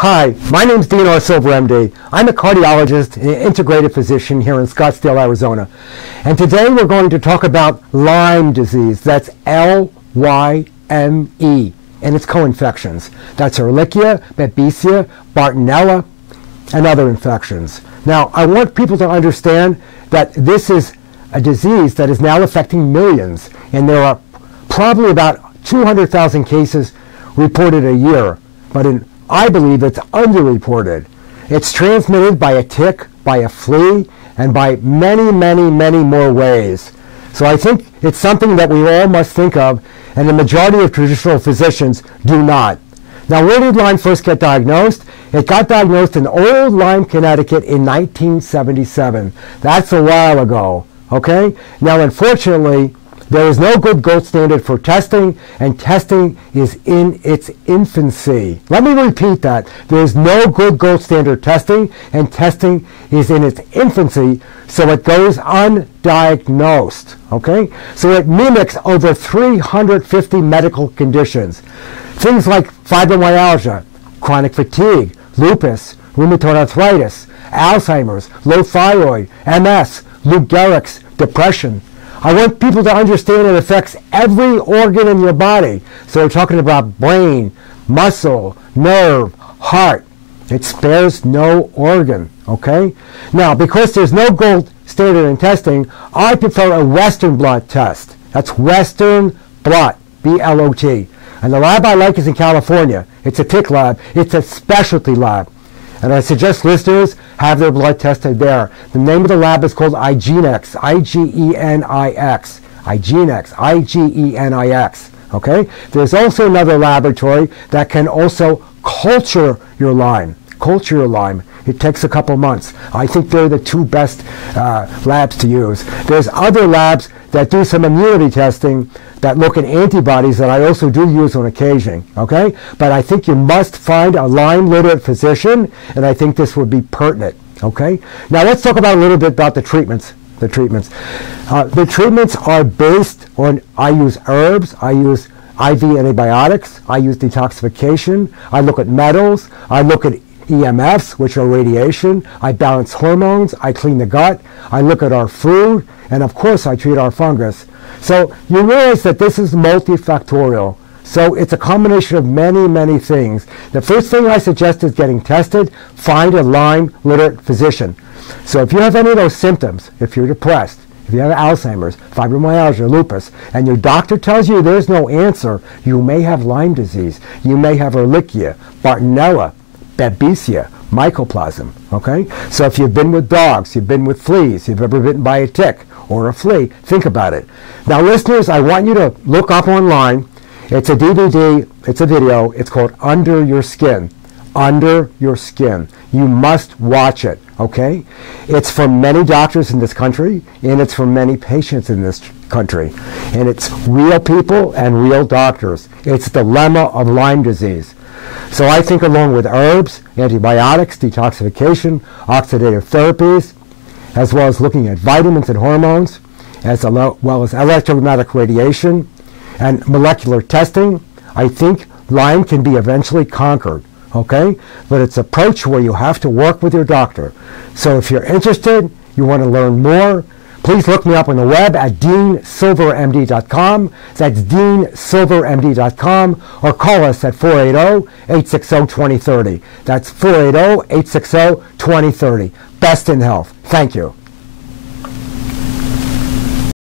Hi, my name is N Scottsdale Rd. I'm a cardiologist and integrative physician here in Scottsdale, Arizona. And today we're going to talk about Lyme disease. That's Lyme, and its co-infections. That's Ehrlichia, Babesia, Bartonella, and other infections. Now, I want people to understand that this is a disease that is now affecting millions, and there are probably about 200,000 cases reported a year, but I believe it's underreported. It's transmitted by a tick, by a flea, and by many, many, many more ways. So I think it's something that we all must think of, and the majority of traditional physicians do not. Now, where did Lyme first get diagnosed? It got diagnosed in Old Lyme, Connecticut in 1977. That's a while ago, okay? Now, unfortunately, there is no good gold standard for testing, and testing is in its infancy. Let me repeat that. There is no good gold standard testing, and testing is in its infancy, so it goes undiagnosed, okay? So it mimics over 350 medical conditions. Things like fibromyalgia, chronic fatigue, lupus, rheumatoid arthritis, Alzheimer's, low thyroid, MS, Lou Gehrig's, depression. I want people to understand it affects every organ in your body. So we're talking about brain, muscle, nerve, heart. It spares no organ, okay? Now, because there's no gold standard in testing, I prefer a Western blot test. That's Western blot, B-L-O-T. And the lab I like is in California. It's a tick lab. It's a specialty lab. And I suggest listeners have their blood tested there. The name of the lab is called IGenix, I-G-E-N-I-X. IGenix, I-G-E-N-I-X. Okay? There's also another laboratory that can also culture your Lyme. Culture your Lyme. It takes a couple months. I think they're the two best labs to use. There's other labs that do some immunity testing that look at antibodies that I also do use on occasion, okay? But I think you must find a Lyme literate physician, and I think this would be pertinent, okay? Now let's talk about a little bit about the treatments. The treatments are based on, I use herbs, I use IV antibiotics, I use detoxification, I look at metals, I look at EMFs, which are radiation, I balance hormones, I clean the gut, I look at our food, and of course I treat our fungus. So you realize that this is multifactorial. So it's a combination of many, many things. The first thing I suggest is getting tested. Find a Lyme literate physician. So if you have any of those symptoms, if you're depressed, if you have Alzheimer's, fibromyalgia, lupus, and your doctor tells you there's no answer, you may have Lyme disease. You may have Ehrlichia, Bartonella, Babesia, mycoplasma, okay? So if you've been with dogs, you've been with fleas, you've ever bitten by a tick or a flea, think about it. Now, listeners, I want you to look up online. It's a DVD, it's a video, it's called Under Your Skin. Under Your Skin. You must watch it, okay? It's from many doctors in this country, and it's from many patients in this country. And it's real people and real doctors. It's the dilemma of Lyme disease. So I think along with herbs, antibiotics, detoxification, oxidative therapies, as well as looking at vitamins and hormones, as well as electromagnetic radiation and molecular testing, I think Lyme can be eventually conquered, okay? But it's an approach where you have to work with your doctor. So if you're interested, you want to learn more, please look me up on the web at DeanSilverMD.com. That's DeanSilverMD.com, or call us at 480-860-2030. That's 480-860-2030. Best in health. Thank you.